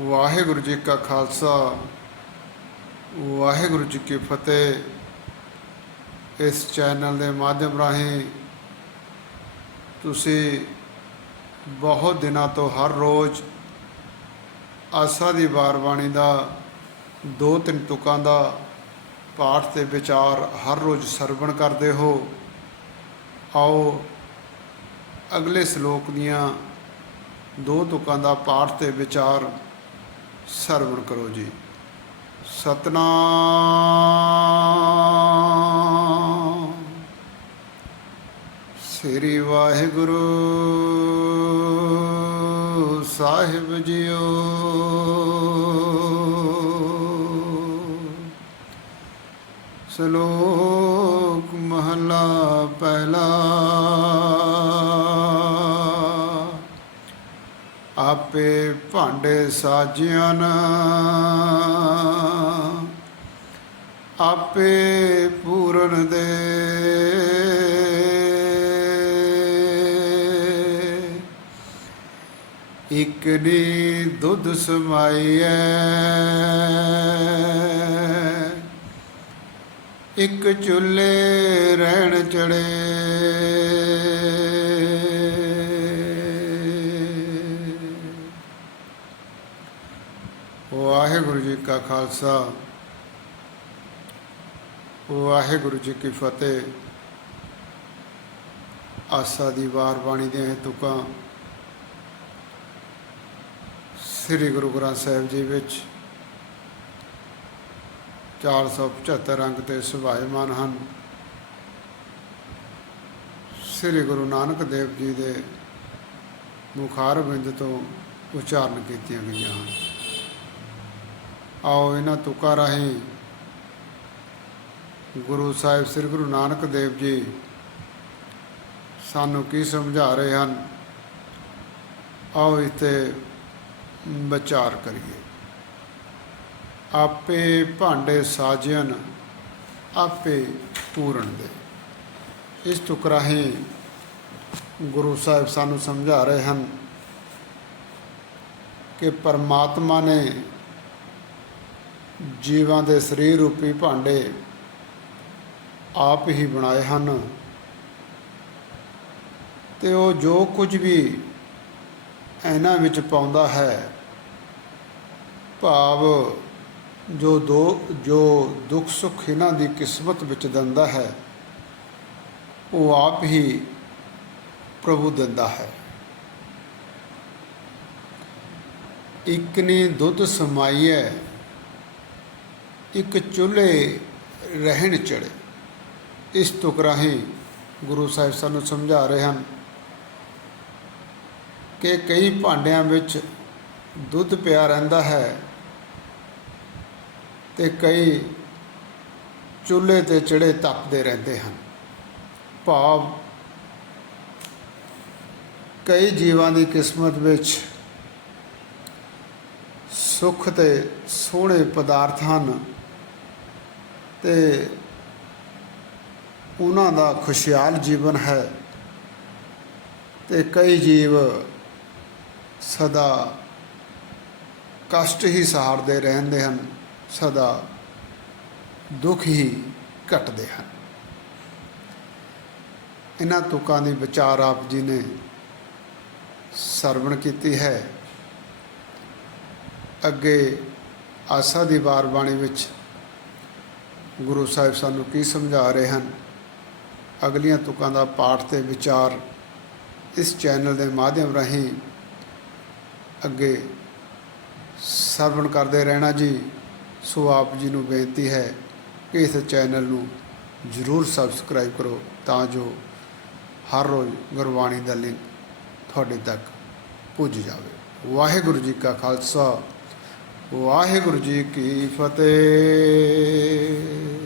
ਵਾਹਿਗੁਰੂ ਜੀ ਕਾ ਖਾਲਸਾ, ਵਾਹਿਗੁਰੂ ਜੀ ਕੀ ਫਤਿਹ। ਇਸ ਚੈਨਲ ਦੇ ਮਾਧਿਅਮ ਰਾਹੀਂ ਤੁਸੀਂ ਬਹੁਤ ਦਿਨਾਂ ਤੋਂ ਹਰ ਰੋਜ਼ ਆਸਾ ਦੀ ਵਾਰ ਬਾਣੀ ਦਾ ਦੋ ਤਿੰਨ ਤੁਕਾਂ ਦਾ ਪਾਠ ਤੇ ਵਿਚਾਰ ਹਰ ਰੋਜ਼ ਸਰਵਣ ਕਰਦੇ ਹੋ। ਆਓ ਅਗਲੇ ਸ਼ਲੋਕ ਦੀਆਂ ਦੋ ਤੁਕਾਂ ਦਾ ਪਾਠ ਤੇ ਵਿਚਾਰ ਸਰਵਣ ਕਰੋ ਜੀ। ਸਤਨਾਮ। ਸ੍ਰੀ ਵਾਹਿਗੁਰੂ ਸਾਹਿਬ ਜੀਓ। ਸ਼ਲੋਕ ਮਹਲਾ ਪਹਿਲਾ ਭਾਂਡੇ ਸਾਜਿਆਨ ਆਪੇ ਪੂਰਨ ਦੇ। ਇਕ ਦੀ ਦੁੱਧ ਸਮਾਈਐ। ਇਕ ਚੁੱਲੇ ਰਹਿਣ ਚੜੇ ਵਾਹਿਗੁਰੂ ਜੀ ਕਾ ਖਾਲਸਾ। ਵਾਹਿਗੁਰੂ ਜੀ ਕੀ ਫਤਿਹ। ਆਸਾ ਦੀ ਵਾਰ ਬਾਣੀ ਦੇ ਇਹ ਤੁਕਾਂ। ਸ੍ਰੀ ਗੁਰੂ ਗ੍ਰੰਥ ਸਾਹਿਬ ਜੀ ਵਿੱਚ 475 ਅੰਕ ਤੇ ਸੁਭਾਇਮਾਨ ਹਨ। ਸ੍ਰੀ ਗੁਰੂ ਨਾਨਕ ਦੇਵ ਜੀ ਦੇ ਮੁਖਾਰ ਬਿੰਦ ਤੋਂ ਉਚਾਰਨ ਕੀਤੀਆਂ ਗਈਆਂ ਹਨ। ਆਓ ਇਹਨਾਂ ਤੁਕਾਂ ਰਾਹੀਂ ਗੁਰੂ ਸਾਹਿਬ ਸ੍ਰੀ ਗੁਰੂ ਨਾਨਕ ਦੇਵ ਜੀ ਸਾਨੂੰ ਕੀ ਸਮਝਾ ਰਹੇ ਹਨ, ਆਓ ਇਥੇ ਵਿਚਾਰ ਕਰੀਏ। ਆਪੇ ਭਾਂਡੇ ਸਾਜਨ ਆਪੇ ਪੂਰਨ ਦੇ। ਇਸ ਤੁਕ ਰਾਹੀਂ ਗੁਰੂ ਸਾਹਿਬ ਸਾਨੂੰ ਸਮਝਾ ਰਹੇ ਹਨ ਕਿ ਪਰਮਾਤਮਾ ਨੇ ਜੀਵਾਂ ਦੇ ਸਰੀਰ ਰੂਪੀ ਭਾਂਡੇ ਆਪ ਹੀ ਬਣਾਏ ਹਨ। ਤੇ ਉਹ ਜੋ ਕੁਝ ਵੀ ਇਹਨਾਂ ਵਿੱਚ ਪਾਉਂਦਾ ਹੈ, ਭਾਵ ਜੋ ਦੋ, ਜੋ ਦੁੱਖ ਸੁੱਖ ਇਹਨਾਂ ਦੀ ਕਿਸਮਤ ਵਿੱਚ ਦਿੰਦਾ ਹੈ, ਉਹ ਆਪ ਹੀ ਪ੍ਰਭੂ ਦਿੰਦਾ ਹੈ। ਇਕ ਨੇ ਦੁੱਧ ਸਮਾਈਐ ਇੱਕ ਚੁੱਲ੍ਹੇ ਰਹਿਣ ਚੜੇ ਇਸ ਤੁਕ ਰਾਹੀਂ ਗੁਰੂ ਸਾਹਿਬ ਸਾਨੂੰ ਸਮਝਾ ਰਹੇ ਹਨ ਕਿ ਕਈ ਭਾਂਡਿਆਂ ਵਿੱਚ ਦੁੱਧ ਪਿਆ ਰਹਿੰਦਾ ਹੈ ਤੇ ਕਈ ਚੁੱਲ੍ਹੇ ਤੇ ਚੜੇ ਤਪਦੇ ਰਹਿੰਦੇ ਹਨ। ਭਾਵ ਕਈ ਜੀਵਾਂ ਦੀ ਕਿਸਮਤ ਵਿੱਚ ਸੁੱਖ ਤੇ ਸੋਹਣੇ ਪਦਾਰਥ ਹਨ। ਤੇ ਉਹਨਾਂ ਦਾ ਖੁਸ਼ਹਾਲ ਜੀਵਨ ਹੈ ਤੇ ਕਈ ਜੀਵ ਸਦਾ ਕਸ਼ਟ ਹੀ ਸਹਾਰਦੇ ਰਹਿੰਦੇ ਹਨ, ਸਦਾ ਦੁੱਖ ਹੀ ਘਟਦੇ ਹਨ। ਇਹਨਾਂ ਤੁਕਾਂ ਦੀ ਵਿਚਾਰ ਆਪ ਜੀ ਨੇ ਸਰਵਣ ਕੀਤੀ ਹੈ। ਅੱਗੇ ਆਸਾ ਦੀ ਵਾਰ ਬਾਣੀ ਵਿੱਚ ਗੁਰੂ ਸਾਹਿਬ ਸਾਨੂੰ ਕੀ ਸਮਝਾ ਰਹੇ ਹਨ? ਅਗਲੀਆਂ ਤੁਕਾਂ ਦਾ ਪਾਠ ਤੇ ਵਿਚਾਰ ਇਸ ਚੈਨਲ ਦੇ ਮਾਧਿਅਮ ਰਾਹੀਂ ਅੱਗੇ ਸਰਵਣ ਕਰਦੇ ਰਹਿਣਾ ਜੀ। ਸੋ ਆਪ ਜੀ ਨੂੰ ਬੇਨਤੀ ਹੈ ਕਿ ਇਸ ਚੈਨਲ ਨੂੰ ਜ਼ਰੂਰ ਸਬਸਕ੍ਰਾਈਬ ਕਰੋ ਤਾਂ ਜੋ ਹਰ ਰੋਜ਼ ਗੁਰਬਾਣੀ ਦਾ ਲਿੰਕ ਤੁਹਾਡੇ ਤੱਕ ਪੁੱਜ ਜਾਵੇ। ਵਾਹਿਗੁਰੂ ਜੀ ਕਾ ਖਾਲਸਾ। ਵਾਹਿਗੁਰੂ ਜੀ ਕੀ ਫਤਿਹ।